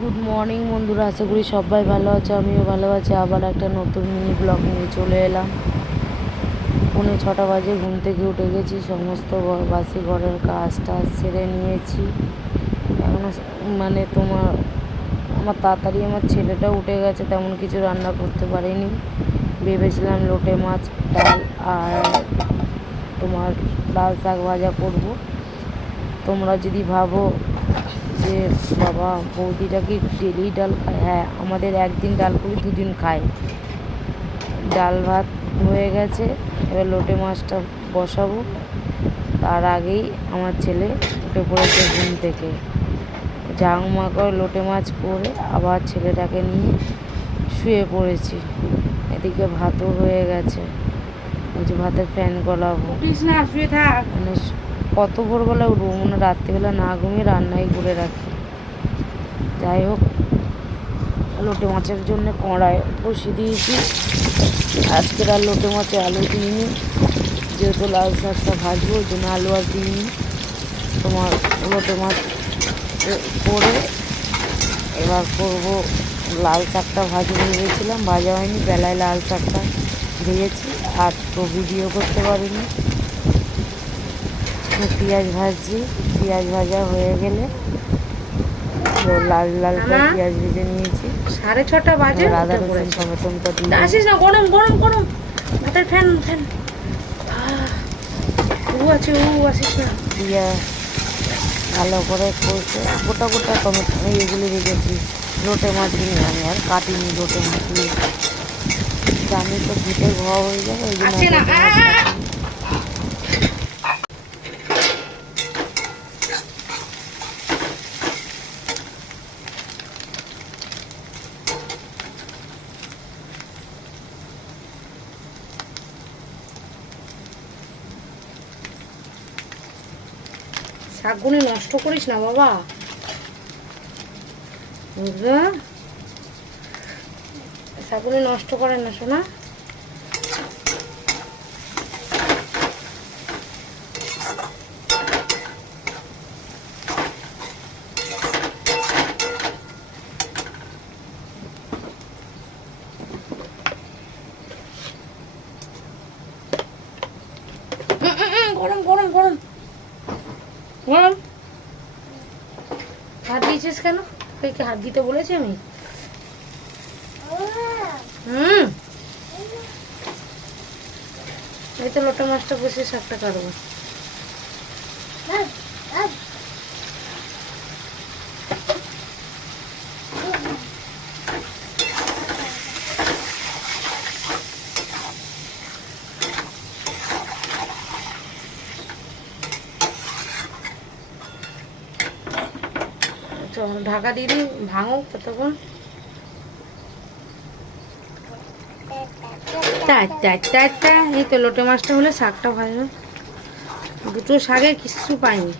Good morning বন্ধুরা, আশা করি সবাই ভালো আছে, আমিও ভালো আছি। আবার একটা নতুন মিনি ব্লগ নিয়ে চলে এলাম। পৌনে ছটা বাজে, ঘুম থেকে উঠে গেছি, সমস্ত বাসি ঘরের কাজ টাজ সেরে নিয়েছি। এখন মানে তোমার, আমার তাড়াতাড়ি আমার ছেলেটা উঠে গেছে, তেমন কিছু রান্না করতে পারিনি। ভেবেছিলাম লোটে মাছ, ডাল আর তোমার লাল শাক ভাজা করব। তোমরা যদি ভাবো যে বাবা বৌদিটা কি ডেলি ডাল খায়? হ্যাঁ আমাদের একদিন ডাল করি দুদিন খায়। ডাল ভাত হয়ে গেছে এবার লোটে মাছটা বসাবো। তার আগেই আমার ছেলে উঠে পড়েছে ঘুম থেকে। জাংমা করে লোটে মাছ করে আবার ছেলেটাকে নিয়ে শুয়ে পড়েছি। এদিকে ভাতও হয়ে গেছে। ভাতের ফ্যান গলাবো। মানে কত ভোরবেলা উঠবো? মানে রাত্রিবেলা না ঘুমিয়ে রান্নাই করে রাখি। যাই হোক, লোটে মাছের জন্য কড়াই বসিয়ে দিয়েছি। আজকের আর লোটে মাছে আলু দিইনি। যেহেতু লাল শাকটা ভাজবো, ওই জন্য আলু আর দিইনি। তোমার লোটে মাছ করে এবার করব। লাল শাকটা ভাজবো ভেবেছিলাম, ভাজা হয়নি। বেলায় লাল শাকটা ভেজেছি আর তো ভিডিও করতে পারিনি। পেঁয়াজ ভাজছি পেঁয়াজ ভাজা হয়ে গেলে লাল লাল করে? পেঁয়াজ ভেজে নিয়েছি। সাড়ে ছটা বাজে আদা রসুন। টমেটোটা দিয়ে। আসিস না গরম গরম গরম। ভাতের ফ্যান ফ্যান। উ আছে উ আসিস না। দিয়ে ভালো করে কষে গোটা গোটা টমেটো এগুলি রেখেছি। লোটে মাছগুলি আমি আর কাটিনি লোটে মাছগুলি জানি তো ঘুটে ঘোয়া হয়ে যাবে ওই জন্য আসছে না, লোটে মাছ আহ! কাটিনি। শাকগুলি নষ্ট করিস না বাবা। বুঝলো? নষ্ট করেন না শোনা উম, উম, উম, গরম গরম গরম গরম হাত দিয়েছিস কেন? তোকে কি হাত দিতে বলেছি আমি? হুম। এই তো লোটা মাছটা বসে শাকটা কাটবো। চল ঢাকা দিয়ে দিই ভাঙো ততক্ষণ। তা তা তা তা এই তো লোটে মাছটা হলে শাকটা ভাজবে দুটো শাকে কিচ্ছু পাইনি।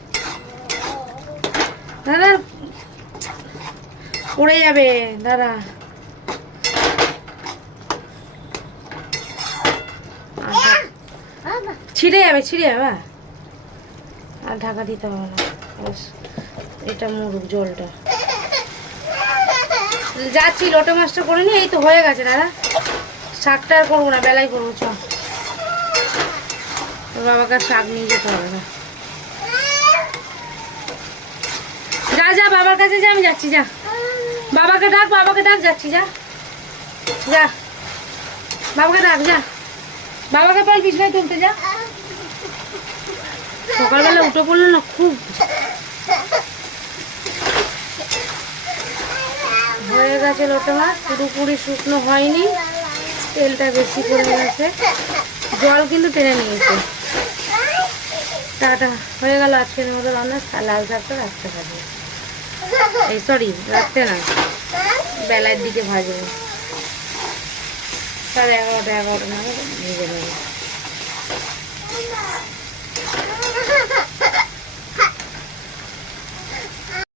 দাদা, পড়ে যাবে, দাদা। ছিঁড়ে যাবে ছিঁড়ে যাবে আর ঢাকা দিতে হবে না। এটা মুরুক জলটা। যাচ্ছি, লোটে মাছটা করে নি, এই তো হয়ে গেছে, দাদা। শাকটা আর করব না, বেলাই করব, চ। তোর বাবাকে শাক নিয়ে যেতে হবে না। যা যা, বাবার কাছে যা, আমি যাচ্ছি, যা। বাবাকে ডাক বাবাকে ডাক, যাচ্ছি, যা। যা। বাবাকে ডাক, যা। বাবাকে পাল বিছনায় তুলতে যা। সকালবেলা উঠে পড়ল না, খুব হয়ে গেছে লোটে মাছ, পুরোপুরি শুকনো হয়নি। তেলটা বেশি পড়ে গেছে। জল কিন্তু টেনে নিয়েছে। টাটা, হয়ে গেল আজকের মতো রান্না। লাল শাকটা রাখতে পারব। এই সরি রাখতে না। বেলার দিকে ভাজবো। সাড়ে এগারোটা এগারোটা নাগাদ ভেজে নেব।